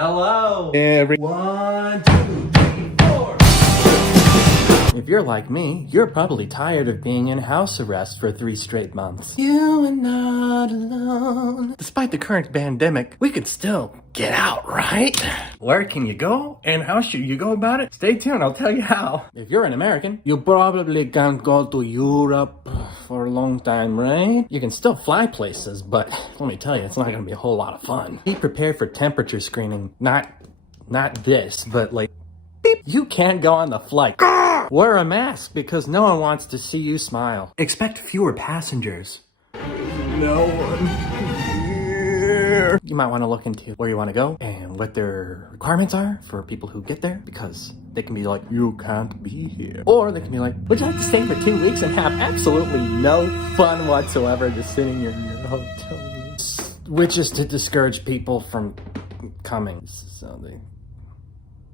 Hello. One, two, three, four. If you're like me, you're probably tired of being in house arrest for 3 straight months. You are not alone. Despite the current pandemic, we could still get out, right? Where can you go, and how should you go about it? Stay tuned, I'll tell you how. If you're an American, you probably can't go to Europe for a long time, right? You can still fly places, but let me tell you, it's not gonna be a whole lot of fun. Be prepared for temperature screening. Not this, but like, beep. You can't go on the flight. Wear a mask because no one wants to see you smile. Expect fewer passengers. No one here. You might want to look into where you want to go and what their requirements are for people who get there, because they can be like, you can't be here. Or they can be like, would you like to stay for 2 weeks and have absolutely no fun whatsoever just sitting in your hotel room? Which is to discourage people from coming, so they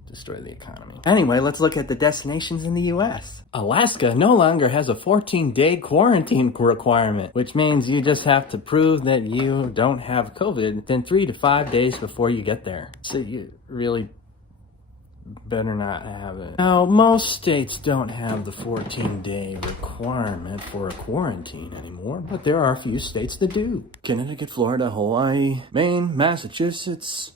destroy the economy. Anyway, let's look at the destinations in the US. Alaska no longer has a 14-day quarantine requirement, which means you just have to prove that you don't have COVID within 3 to 5 days before you get there. So you really better not have it. Now, most states don't have the 14-day requirement for a quarantine anymore, but there are a few states that do. Connecticut, Florida, Hawaii, Maine, Massachusetts,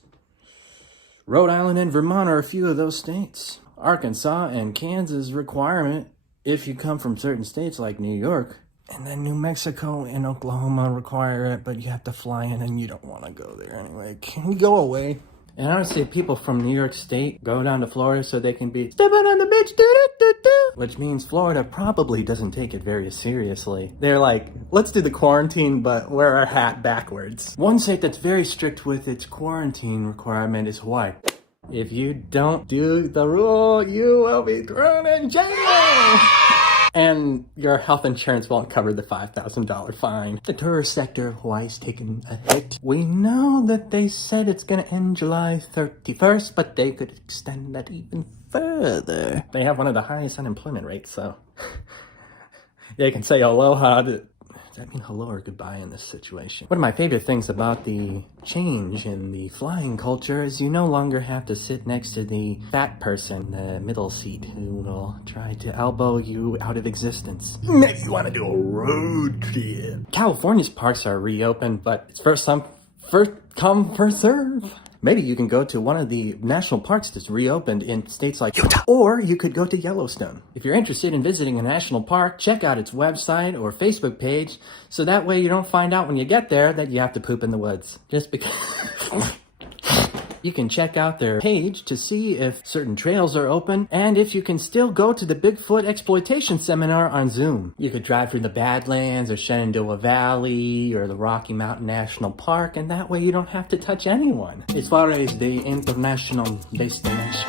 Rhode Island and Vermont are a few of those states. Arkansas and Kansas requirement if you come from certain states like New York. And then New Mexico and Oklahoma require it, but you have to fly in and you don't want to go there anyway. Can we go away? And I would say people from New York State go down to Florida so they can be stepping on the beach, which means Florida probably doesn't take it very seriously. They're like, let's do the quarantine, but wear our hat backwards. One state that's very strict with its quarantine requirement is Hawaii. If you don't do the rule, you will be thrown in jail. And your health insurance won't cover the $5,000 fine. The tourist sector of Hawaii's taken a hit. We know that they said it's gonna end July 31st, but they could extend that even further. They have one of the highest unemployment rates, so they can say aloha. Does that mean hello or goodbye in this situation? One of my favorite things about the change in the flying culture is you no longer have to sit next to the fat person in the middle seat who will try to elbow you out of existence. Maybe you want to do a road trip. California's parks are reopened, but it's first come, first serve. Maybe you can go to one of the national parks that's reopened in states like Utah. Or you could go to Yellowstone. If you're interested in visiting a national park, check out its website or Facebook page, so that way you don't find out when you get there that you have to poop in the woods. Just because... You can check out their page to see if certain trails are open and if you can still go to the Bigfoot exploitation seminar on Zoom. You could drive through the Badlands or Shenandoah Valley or the Rocky Mountain National Park, and that way you don't have to touch anyone. As far as the international destinations,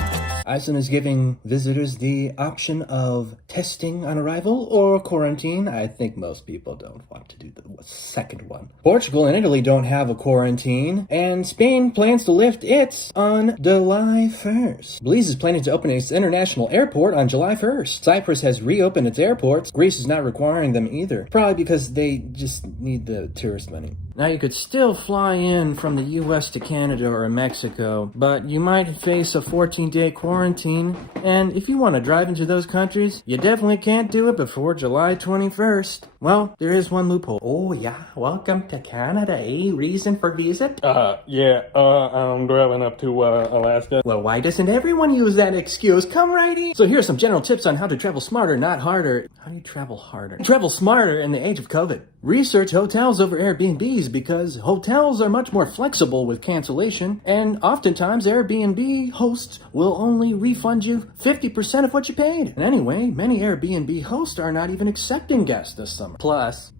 Iceland is giving visitors the option of testing on arrival or quarantine. I think most people don't want to do the second one. Portugal and Italy don't have a quarantine, and Spain plans to lift it on July 1st. Belize is planning to open its international airport on July 1st. Cyprus has reopened its airports. Greece is not requiring them either, probably because they just need the tourist money. Now, you could still fly in from the US to Canada or Mexico, but you might face a 14-day quarantine, and if you want to drive into those countries, you definitely can't do it before July 21st. Well, there is one loophole. Oh yeah, welcome to Canada, eh? Reason for visit? I'm driving up to Alaska. Well, why doesn't everyone use that excuse? Come right in. So here are some general tips on how to travel smarter, not harder. How do you travel harder? Travel smarter in the age of COVID. Research hotels over Airbnbs because hotels are much more flexible with cancellation, and oftentimes Airbnb hosts will only refund you 50% of what you paid. And anyway, many Airbnb hosts are not even accepting guests this summer. Plus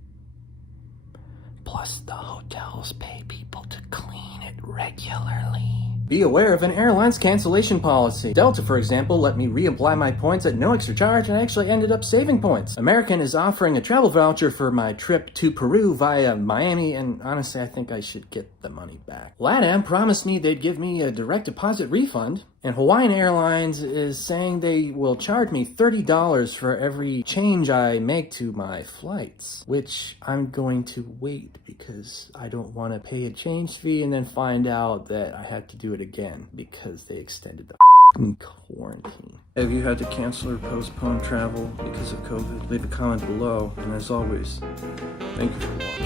the hotels pay people to clean it regularly. Be aware of an airline's cancellation policy. Delta, for example, let me reapply my points at no extra charge and actually ended up saving points. American is offering a travel voucher for my trip to Peru via Miami, and honestly, I think I should get the money back. LATAM promised me they'd give me a direct deposit refund, and Hawaiian Airlines is saying they will charge me $30 for every change I make to my flights, which I'm going to wait because I don't want to pay a change fee and then find out that I had to do a it again because they extended the quarantine. Have you had to cancel or postpone travel because of COVID? Leave a comment below, and as always, thank you for watching.